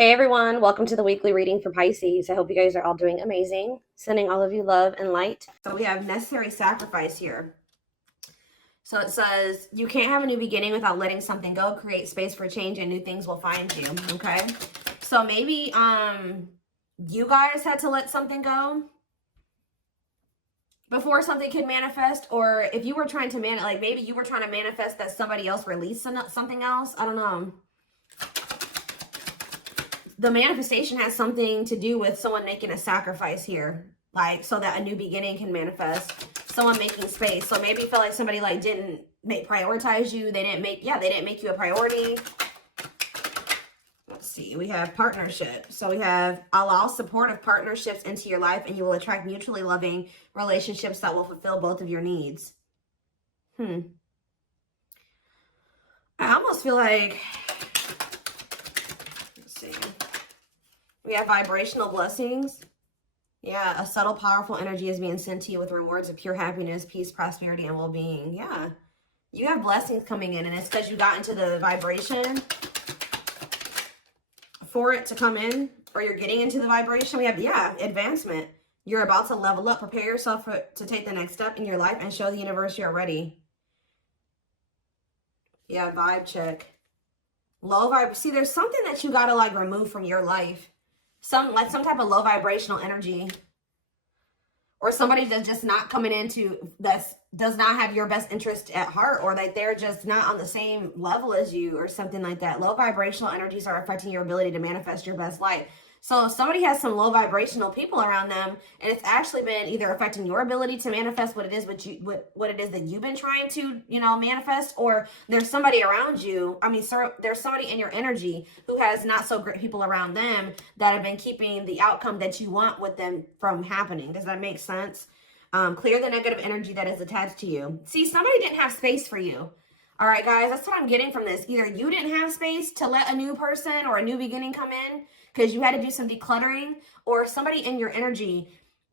Hey everyone, welcome to the weekly reading for Pisces. I hope you guys are all doing amazing. Sending all of you love and light. So we have necessary sacrifice here. So it says, you can't have a new beginning without letting something go. Create space for change and new things will find you. Okay. So maybe you guys had to let something go before something could manifest, or if you were trying to maybe you were trying to manifest that somebody else released something else. I don't know. The manifestation has something to do with someone making a sacrifice here, like so that a new beginning can manifest. Someone making space. So maybe you feel like somebody didn't prioritize you. They didn't make you a priority. Let's see. We have partnership. So we have allow supportive partnerships into your life, and you will attract mutually loving relationships that will fulfill both of your needs. I almost feel like, let's see. We have vibrational blessings. Yeah, a subtle, powerful energy is being sent to you with rewards of pure happiness, peace, prosperity, and well-being. Yeah, you have blessings coming in, and it's because you got into the vibration for it to come in, or you're getting into the vibration. We have, yeah, advancement. You're about to level up. Prepare yourself to take the next step in your life and show the universe you're ready. Yeah, vibe check. Low vibe. See, there's something that you got to remove from your life. Some type of low vibrational energy, or somebody that's just not coming into, that does not have your best interest at heart, or they're just not on the same level as you, or something like that. Low vibrational energies are affecting your ability to manifest your best life. So if somebody has some low vibrational people around them, and it's actually been either affecting your ability to manifest what it is what it is that you've been trying to, manifest, or there's somebody around you. I mean, sir, there's somebody in your energy who has not so great people around them that have been keeping the outcome that you want with them from happening. Does that make sense? Clear the negative energy that is attached to you. See, somebody didn't have space for you. All right, guys, that's what I'm getting from this. Either you didn't have space to let a new person or a new beginning come in because you had to do some decluttering, or somebody in your energy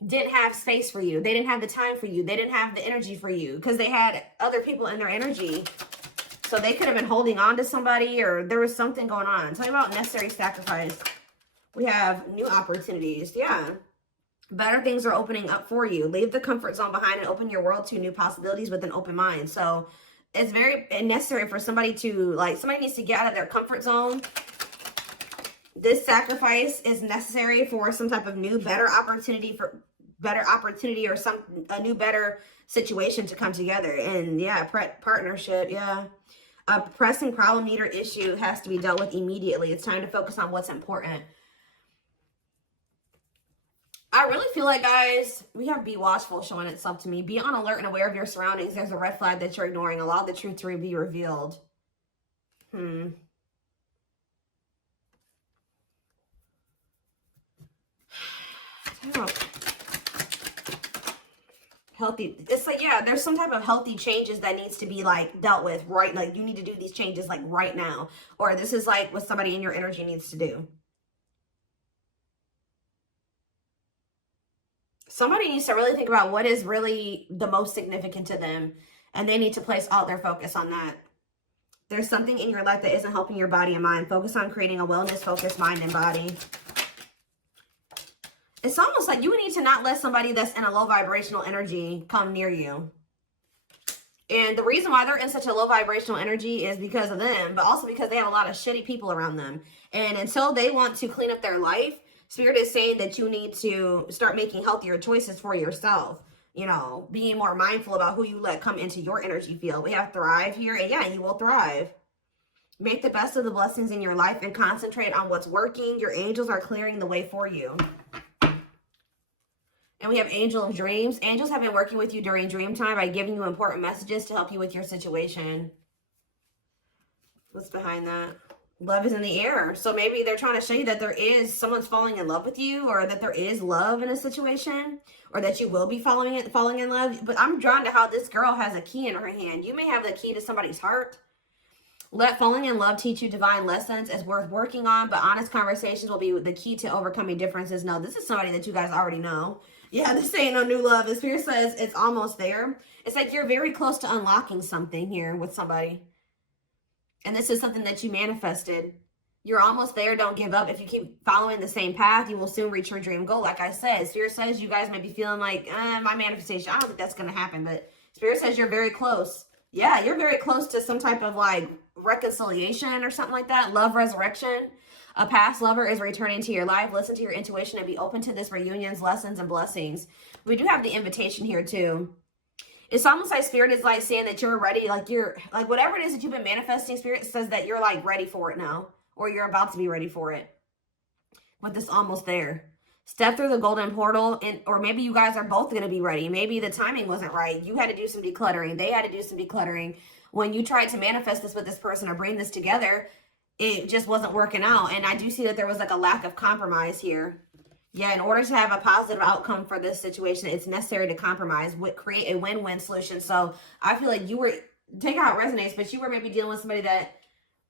didn't have space for you. They didn't have the time for you. They didn't have the energy for you because they had other people in their energy. So they could have been holding on to somebody, or there was something going on. Tell me about necessary sacrifice. We have new opportunities. Yeah. Better things are opening up for you. Leave the comfort zone behind and open your world to new possibilities with an open mind. So it's very necessary for somebody to, somebody needs to get out of their comfort zone. This sacrifice is necessary for some type of new, better opportunity, or a new, better situation to come together. And yeah, partnership. Yeah. A pressing problem, need, or issue has to be dealt with immediately. It's time to focus on what's important. I really feel like, guys, we have be watchful showing itself to me. Be on alert and aware of your surroundings. There's a red flag that you're ignoring. Allow the truth to be revealed. Healthy. It's yeah, there's some type of healthy changes that needs to be dealt with, right? You need to do these changes right now. Or this is what somebody in your energy needs to do. Somebody needs to really think about what is really the most significant to them, and they need to place all their focus on that. There's something in your life that isn't helping your body and mind. Focus on creating a wellness-focused mind and body. It's almost like you would need to not let somebody that's in a low vibrational energy come near you. And the reason why they're in such a low vibrational energy is because of them, but also because they have a lot of shitty people around them. And until they want to clean up their life, Spirit is saying that you need to start making healthier choices for yourself. Being more mindful about who you let come into your energy field. We have thrive here, and yeah, you will thrive. Make the best of the blessings in your life and concentrate on what's working. Your angels are clearing the way for you. And we have angel of dreams. Angels have been working with you during dream time by giving you important messages to help you with your situation. What's behind that? Love is in the air. So maybe they're trying to show you that someone's falling in love with you, or that there is love in a situation, or that you will be falling in love. But I'm drawn to how this girl has a key in her hand. You may have the key to somebody's heart. Let falling in love teach you divine lessons. It's worth working on, but honest conversations will be the key to overcoming differences. No, this is somebody that you guys already know. Yeah, this ain't no new love. The Spirit says it's almost there. It's like you're very close to unlocking something here with somebody. And this is something that you manifested. You're almost there. Don't give up. If you keep following the same path, you will soon reach your dream goal. Like I said, Spirit says you guys may be feeling like, my manifestation, I don't think that's going to happen. But Spirit says you're very close. Yeah, you're very close to some type of like reconciliation or something like that. Love resurrection. A past lover is returning to your life. Listen to your intuition and be open to this reunions, lessons, and blessings. We do have the invitation here too. It's almost like Spirit is like saying that you're ready. Like you're like whatever it is that you've been manifesting, Spirit says that you're like ready for it now. Or you're about to be ready for it. With this almost there. Step through the golden portal. Or maybe you guys are both going to be ready. Maybe the timing wasn't right. You had to do some decluttering. They had to do some decluttering. When you tried to manifest this with this person or bring this together, it just wasn't working out. And I do see that there was like a lack of compromise here. Yeah, in order to have a positive outcome for this situation, it's necessary to compromise. Create a win-win solution. So I feel like you were, take how it resonates, but you were maybe dealing with somebody that,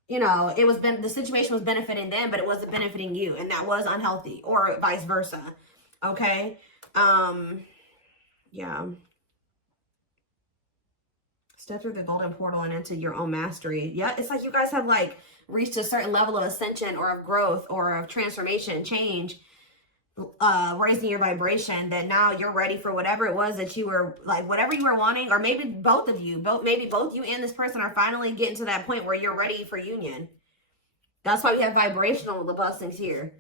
you know, the situation was benefiting them, but it wasn't benefiting you. And that was unhealthy, or vice versa. Okay. Yeah. Step through the golden portal and into your own mastery. Yeah. It's like you guys have like reached a certain level of ascension or of growth or of transformation, change, raising your vibration, that now you're ready for whatever it was that you were like, whatever you were wanting, or maybe both of you, maybe both you and this person are finally getting to that point where you're ready for union. That's why we have vibrational blessings here.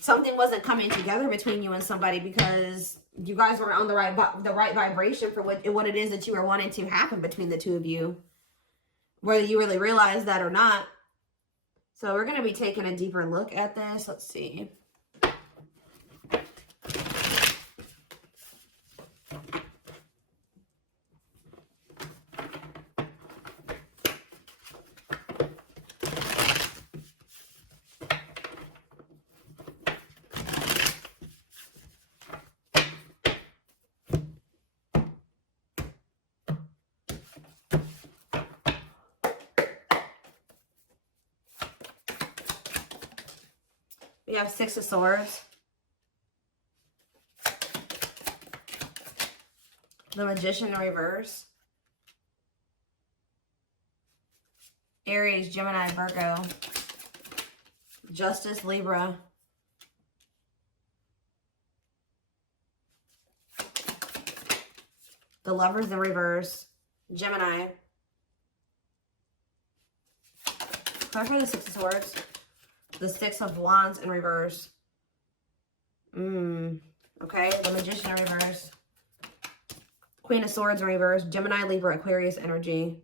Something wasn't coming together between you and somebody because you guys were on the right vibration for what it is that you were wanting to happen between the two of you, whether you really realize that or not. So we're going to be taking a deeper look at this. Let's see. We have Six of Swords. The Magician in reverse. Aries, Gemini, Virgo. Justice, Libra. The Lovers in reverse. Gemini. Clarify the Six of Swords. The Six of Wands in reverse. Okay, the Magician in reverse. Queen of Swords in reverse. Gemini, Libra, Aquarius energy.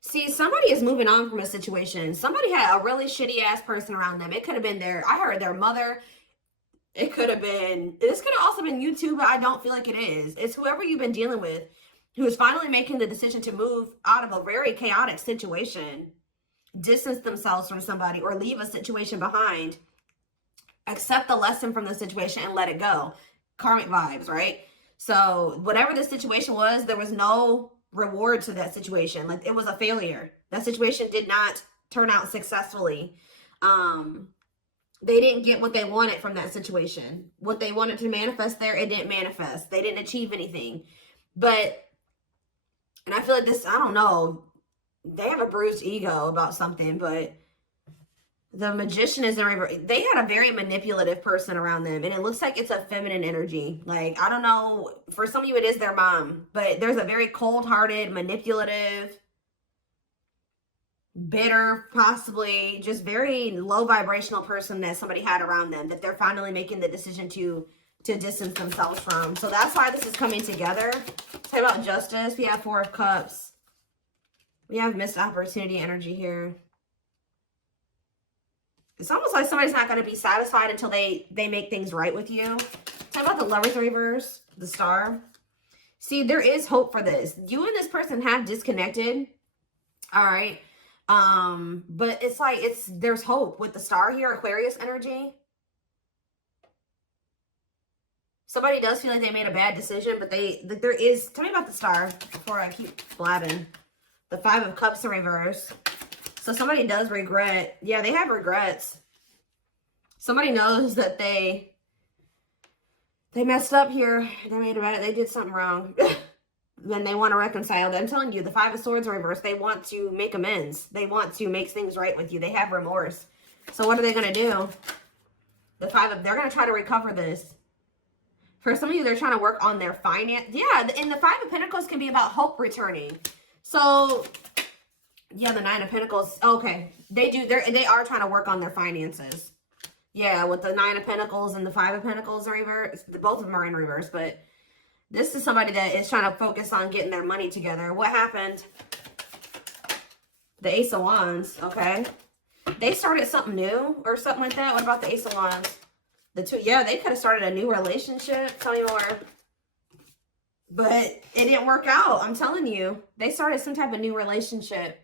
See, somebody is moving on from a situation. Somebody had a really shitty ass person around them. It could have been I heard their mother. It could have been, this could have also been you too, but I don't feel like it is. It's whoever you've been dealing with who is finally making the decision to move out of a very chaotic situation. Distance themselves from somebody or leave a situation behind. Accept the lesson from the situation and let it go. Karmic vibes, right? So whatever the situation was, there was no reward to that situation. Like it was a failure. That situation did not turn out successfully. They didn't get what they wanted from that situation. What they wanted to manifest there, it didn't manifest. They didn't achieve anything. But, and I feel like this, I don't know, they have a bruised ego about something, but the Magician is in reverse. They had a very manipulative person around them, and it looks like it's a feminine energy. Like, I don't know, for some of you it is their mom, but there's a very cold-hearted, manipulative, bitter, possibly just very low vibrational person that somebody had around them that they're finally making the decision to distance themselves from. So that's why this is coming together. Talk about Justice. We have Four of Cups. We have missed opportunity energy here. It's almost like somebody's not going to be satisfied until they make things right with you. Talk about the Lovers reverse, the Star. See, there is hope for this. You and this person have disconnected. All right. But it's like, there's hope with the Star here, Aquarius energy. Somebody does feel like they made a bad decision, but there is, tell me about the Star before I keep blabbing. The Five of Cups in reverse. So somebody does regret. Yeah, they have regrets. Somebody knows that they messed up here. They did something wrong. Then they want to reconcile. I'm telling you, the Five of Swords in reverse, they want to make amends. They want to make things right with you. They have remorse. So what are they going to do? They're going to try to recover this. For some of you, they're trying to work on their finance. Yeah, and the Five of Pentacles can be about hope returning. So, yeah, the Nine of Pentacles. Okay, they are trying to work on their finances. Yeah, with the Nine of Pentacles and the Five of Pentacles in reverse. Both of them are in reverse, but this is somebody that is trying to focus on getting their money together. What happened? The Ace of Wands, okay. They started something new or something like that. What about the Ace of Wands? The two, yeah, they could have started a new relationship. Tell me more. But it didn't work out. I'm telling you. They started some type of new relationship.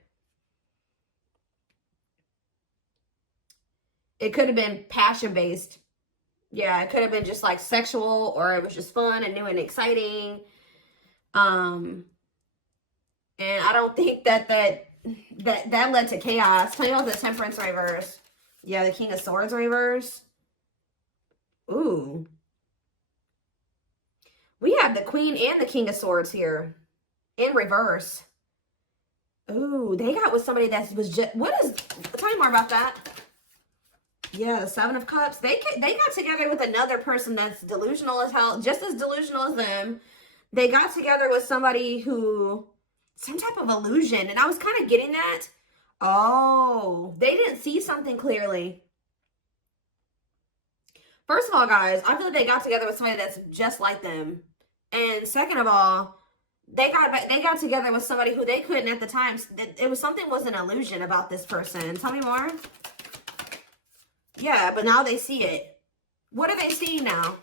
It could have been passion-based. Yeah, it could have been just like sexual, or it was just fun and new and exciting. And I don't think that led to chaos. Tell me about the Temperance reverse. Yeah, the King of Swords reverse. Ooh. We have the Queen and the King of Swords here in reverse. Ooh, they got with somebody that was just, tell me more about that. Yeah, the Seven of Cups. They got together with another person that's delusional as hell, just as delusional as them. They got together with somebody who, some type of illusion, and I was kind of getting that. Oh, they didn't see something clearly. First of all, guys, I feel like they got together with somebody that's just like them. And second of all, they got together with somebody who they couldn't at the time. It was something was an illusion about this person. Tell me more. Yeah, but now they see it. What are they seeing now?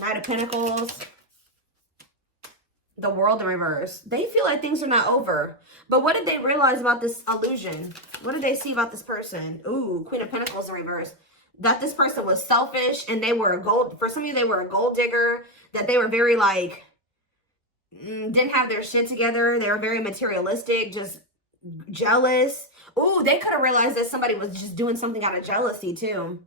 Knight of Pentacles. The World in reverse. They feel like things are not over. But what did they realize about this illusion? What did they see about this person? Ooh, Queen of Pentacles in reverse. That this person was selfish and they were for some of you, they were a gold digger. That they were very like, didn't have their shit together. They were very materialistic, just jealous. Ooh, they could have realized that somebody was just doing something out of jealousy too.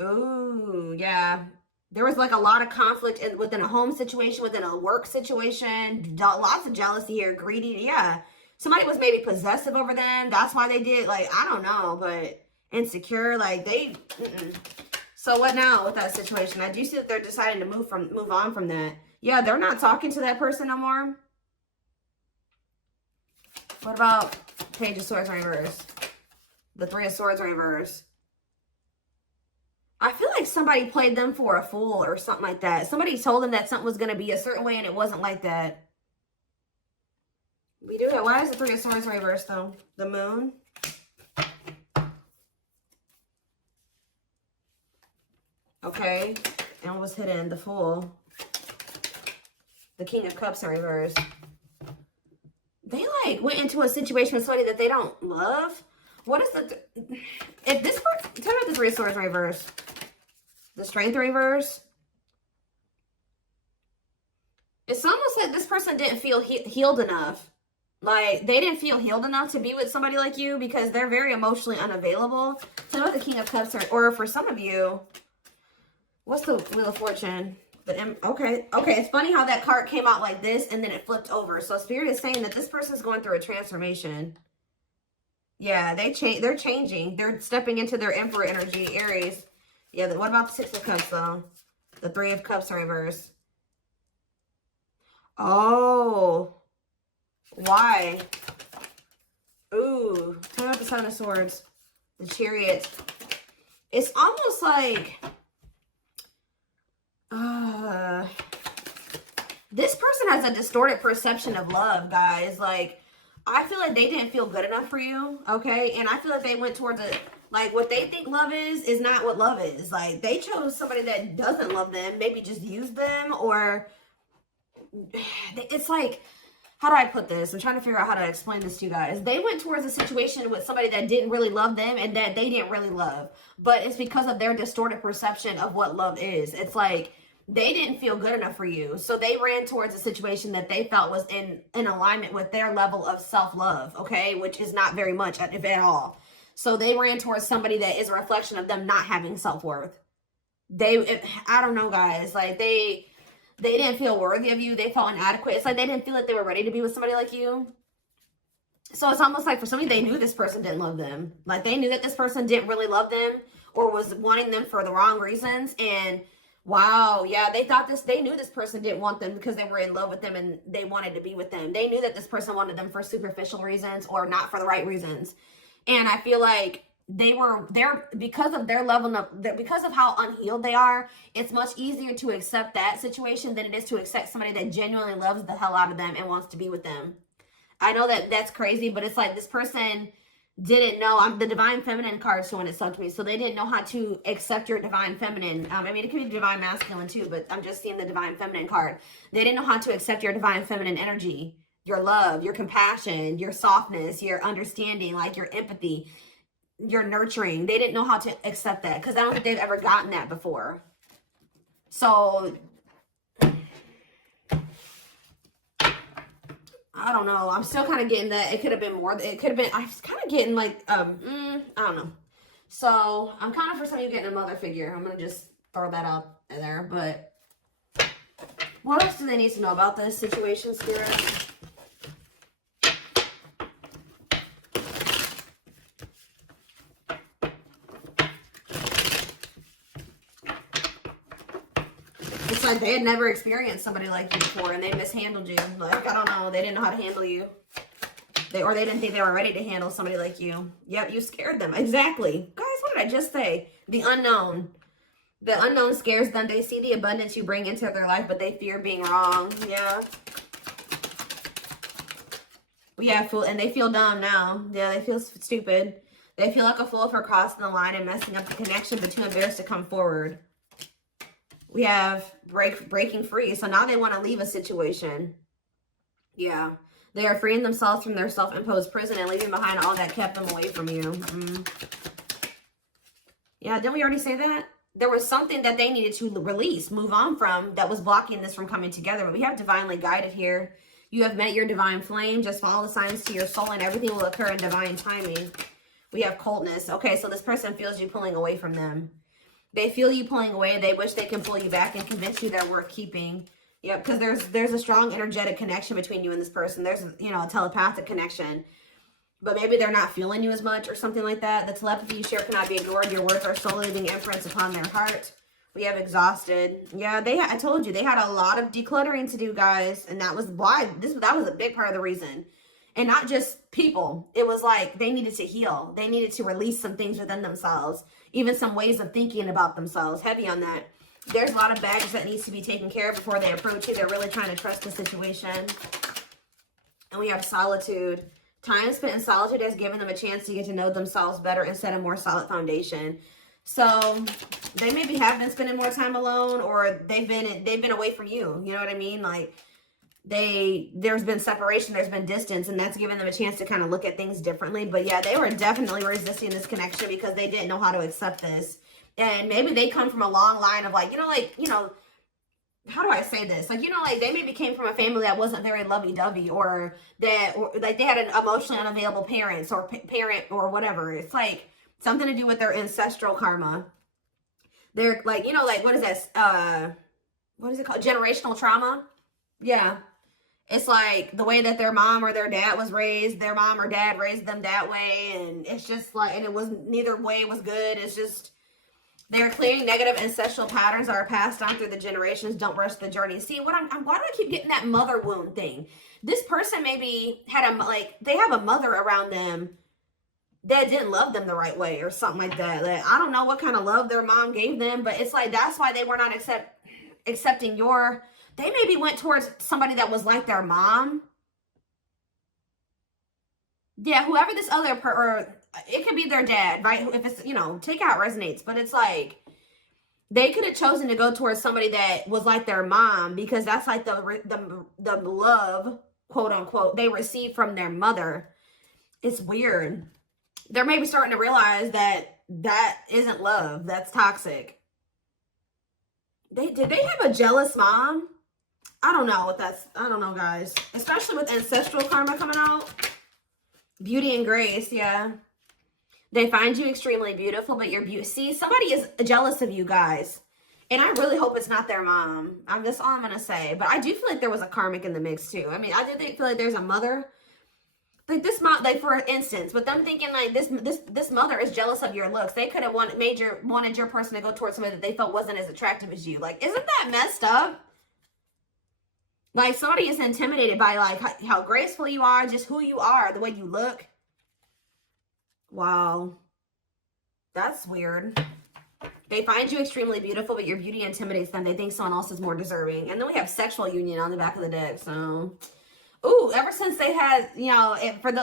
Ooh, yeah. There was like a lot of conflict within a home situation, within a work situation. Lots of jealousy here, greedy. Yeah. Somebody was maybe possessive over them. That's why they did, like, I don't know, but insecure, like they, So what now with that situation? I do see that they're deciding to move on from that. Yeah, they're not talking to that person no more. What about Page of Swords reverse? The Three of Swords reverse. I feel like somebody played them for a fool or something like that. Somebody told them that something was going to be a certain way and it wasn't like that. We do that. Why is the Three of Swords reverse though? The Moon. Okay. And what was hidden? The Fool. The King of Cups in reverse. They like went into a situation with somebody that they don't love. What is if this part, tell me about the Three of Swords reverse. The Strength reverse. It's almost like this person didn't feel healed enough. Like, they didn't feel healed enough to be with somebody like you because they're very emotionally unavailable. Tell me about the King of Cups, or for some of you, what's the Wheel of Fortune? Okay, it's funny how that card came out like this and then it flipped over. So Spirit is saying that this person's going through a transformation. Yeah, they're changing. They're stepping into their Emperor energy, Aries. Yeah, what about the Six of Cups, though? The Three of Cups in reverse. Oh. Why? Ooh. Tell me about the Seven of Swords. The Chariot. It's almost like... this person has a distorted perception of love, guys. Like, I feel like they didn't feel good enough for you, okay? And I feel like they went towards like, what they think love is not what love is. Like, they chose somebody that doesn't love them, maybe just use them, or it's like, how do I put this? I'm trying to figure out how to explain this to you guys. They went towards a situation with somebody that didn't really love them and that they didn't really love. But it's because of their distorted perception of what love is. It's like, they didn't feel good enough for you. So they ran towards a situation that they felt was in alignment with their level of self-love, okay? Which is not very much, if at all. So they ran towards somebody that is a reflection of them not having self-worth. I don't know, guys. Like, they didn't feel worthy of you. They felt inadequate. It's like they didn't feel like they were ready to be with somebody like you. So it's almost like for somebody, they knew this person didn't love them. Like they knew that this person didn't really love them or was wanting them for the wrong reasons. And wow, yeah, they knew this person didn't want them because they were in love with them and they wanted to be with them. They knew that this person wanted them for superficial reasons or not for the right reasons. And I feel like they were there because of their level of, because of how unhealed they are. It's much easier to accept that situation than it is to accept somebody that genuinely loves the hell out of them and wants to be with them. I know that that's crazy, but it's like this person didn't know. The divine feminine card showing itself to me, so they didn't know how to accept your divine feminine. I mean, it could be divine masculine too, but I'm just seeing the divine feminine card. They didn't know how to accept your divine feminine energy, your love, your compassion, your softness, your understanding, like your empathy, your nurturing. They didn't know how to accept that because I don't think they've ever gotten that before. So I don't know. I'm still kind of getting that it could have been more. It could have been, I was kind of getting like, I don't know. So I'm kind of, for some of you, getting a mother figure. I'm going to just throw that out there. But what else do they need to know about this situation, Spirit? It's like they had never experienced somebody like you before and they mishandled you. Like, I don't know. They didn't know how to handle you. Or they didn't think they were ready to handle somebody like you. Yep, you scared them. Exactly. Guys, what did I just say? The unknown. The unknown scares them. They see the abundance you bring into their life, but they fear being wrong. Yeah. Yeah, fool. And they feel dumb now. Yeah, they feel stupid. They feel like a fool for crossing the line and messing up the connection, but too embarrassed to come forward. We have breaking free. So now they want to leave a situation. Yeah. They are freeing themselves from their self-imposed prison and leaving behind all that kept them away from you. Yeah, didn't we already say that? There was something that they needed to release, move on from, that was blocking this from coming together. But we have divinely guided here. You have met your divine flame. Just follow the signs to your soul and everything will occur in divine timing. We have coldness. Okay, so this person feels you pulling away from them. They feel you pulling away. They wish they can pull you back and convince you they're worth keeping. Yep, because there's a strong energetic connection between you and this person. There's, you know, a telepathic connection. But maybe they're not feeling you as much or something like that. The telepathy you share cannot be ignored. Your words are soul leaving imprints upon their heart. We have exhausted. Yeah, I told you, they had a lot of decluttering to do, guys. And that was why, that was a big part of the reason. And not just people. It was like they needed to heal. They needed to release some things within themselves. Even some ways of thinking about themselves. Heavy on that. There's a lot of baggage that needs to be taken care of before they approach you. They're really trying to trust the situation. And we have solitude. Time spent in solitude has given them a chance to get to know themselves better and set a more solid foundation. So they maybe have been spending more time alone, or they've been away from you. You know what I mean? Like there's been separation, there's been distance, and that's given them a chance to kind of look at things differently. But yeah, they were definitely resisting this connection because they didn't know how to accept this. And maybe they come from a long line of like, how do I say this? Like, like they maybe came from a family that wasn't very lovey-dovey, or like they had an emotionally unavailable parents or parent or whatever. It's like something to do with their ancestral karma. They're like, like what is that? What is it called? Generational trauma. Yeah. It's like the way that their mom or their dad was raised, their mom or dad raised them that way. And it's just like, and it was, neither way was good. It's just, they're clearing negative ancestral patterns that are passed on through the generations. Don't rush the journey. See, why do I keep getting that mother wound thing? This person maybe had they have a mother around them that didn't love them the right way or something like that. Like, I don't know what kind of love their mom gave them, but it's like, that's why they were not accepting they maybe went towards somebody that was like their mom. Yeah, whoever this other or it could be their dad, right? If it's, take out resonates, but it's like they could have chosen to go towards somebody that was like their mom because that's like the love, quote unquote, they received from their mother. It's weird. They're maybe starting to realize that isn't love. That's toxic. Did they have a jealous mom? I don't know I don't know, guys. Especially with ancestral karma coming out. Beauty and grace, yeah. They find you extremely beautiful, but see, somebody is jealous of you, guys. And I really hope it's not their mom. That's all I'm going to say. But I do feel like there was a karmic in the mix, too. I mean, I do feel like there's a mother Like this mom, like for instance, with them thinking like this mother is jealous of your looks. They could have wanted your person to go towards somebody that they felt wasn't as attractive as you. Like, isn't that messed up? Like somebody is intimidated by like how graceful you are, just who you are, the way you look. Wow. That's weird. They find you extremely beautiful, but your beauty intimidates them. They think someone else is more deserving. And then we have sexual union on the back of the deck. So, ooh, ever since they had, you know,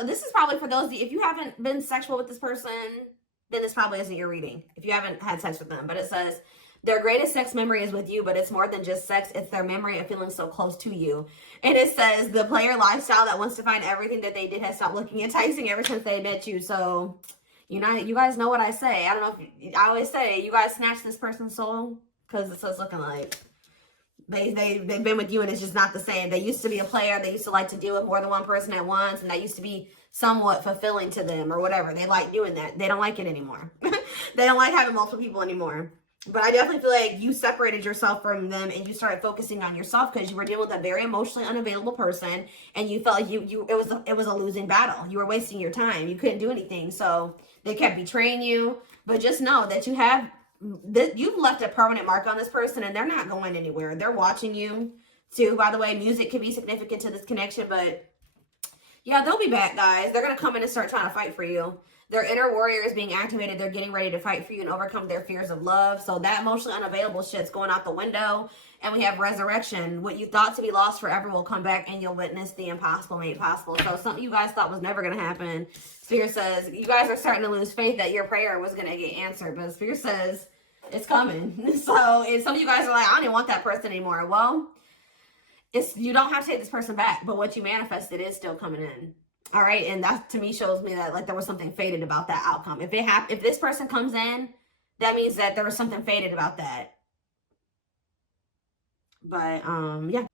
this is probably for those, if you haven't been sexual with this person, then this probably isn't your reading. If you haven't had sex with them. But it says, their greatest sex memory is with you, but it's more than just sex. It's their memory of feeling so close to you. And it says, the player lifestyle that wants to find everything that they did has stopped looking enticing ever since they met you. So, you know, you guys know what I say. I don't know if I always say, you guys snatch this person's soul, because it's looking like they've been with you and it's just not the same. They used to be a player. They used to like to deal with more than one person at once, and that used to be somewhat fulfilling to them or whatever. They like doing that. They don't like it anymore. They don't like having multiple people anymore. But I definitely feel like you separated yourself from them and you started focusing on yourself because you were dealing with a very emotionally unavailable person, and you felt like it was a losing battle. You were wasting your time. You couldn't do anything. So they kept betraying you. But just know that you've left a permanent mark on this person, and they're not going anywhere. They're watching you too. By the way, music can be significant to this connection, but yeah, they'll be back, guys. They're going to come in and start trying to fight for you. Their inner warrior is being activated. They're getting ready to fight for you and overcome their fears of love. So that emotionally unavailable shit's going out the window. And we have resurrection. What you thought to be lost forever will come back, and you'll witness the impossible made possible. So something you guys thought was never going to happen, Spirit says, you guys are starting to lose faith that your prayer was going to get answered. But Spirit says it's coming. So and some of you guys are like, I don't even want that person anymore. Well, you don't have to take this person back, but what you manifested is still coming in. All right, and that to me shows me that like there was something fated about that outcome. If this person comes in, that means that there was something fated about that. But yeah.